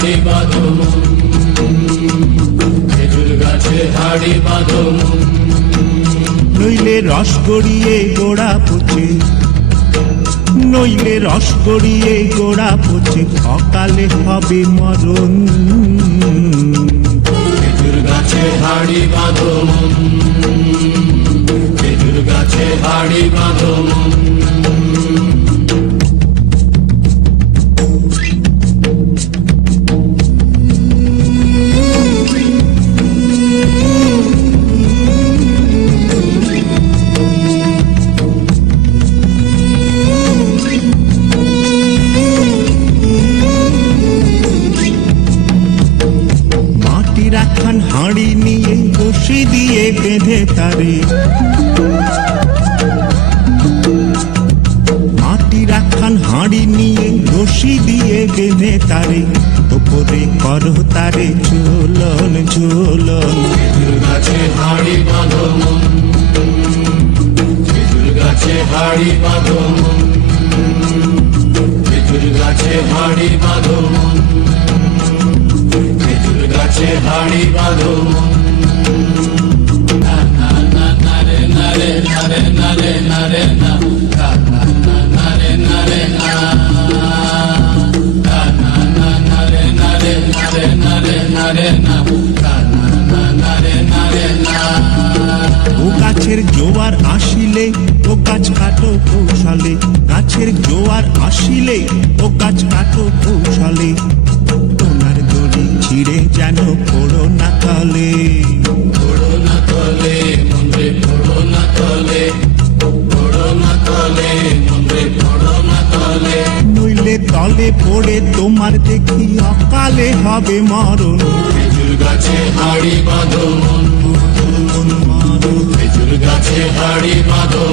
হাড়ি বাঁধো খেজুর গাছে হাড়ি বাঁধো নইলে রস গড়িয়ে গোড়া পচে, নইলে রস গড়িয়ে গোড়া পচে অকালে হবে মরণ। খেজুর গাছে হাড়ি বাঁধো খেজুর গাছে হাড়ি বাঁধো রাখান হাঁড়ি নিয়ে রশি দিয়ে বেঁধে তারে, মাটি রাখান হাঁড়ি নিয়ে রশি দিয়ে বেঁধে তারে, ওপরে করো তারে ঝোলন ঝোলন। খেজুর গাছে হাড়ি বাঁধো খেজুর গাছে হাড়ি বাঁধো খেজুর গাছে হাড়ি বাঁধো খেজুর গাছে হাড়ি বাঁধো নারে নারে নারে নারে নারে না নারে নারে না নারে নারে নারে নারে নারে না নারে নারে না। ও গাছের জোয়ার আসিলে ও গাছ কাটো কৌশলে, গাছের জোয়ার আসিলে ও গাছ কাটো কৌশলে, তোমার দড়ি ছিঁড়ে যেন পড়ো না তলে। পড়ো না তলে মন্দিরে পড়ো না তলে পড়ো না তলে মন্দিরে পড়ো না তলে নইলে তলে পড়ে তোমার দেখি অকালে হবে মরণ। খেজুর গাছে হাড়ি বাঁধো খেজুর গাছে হাড়ি বাঁধো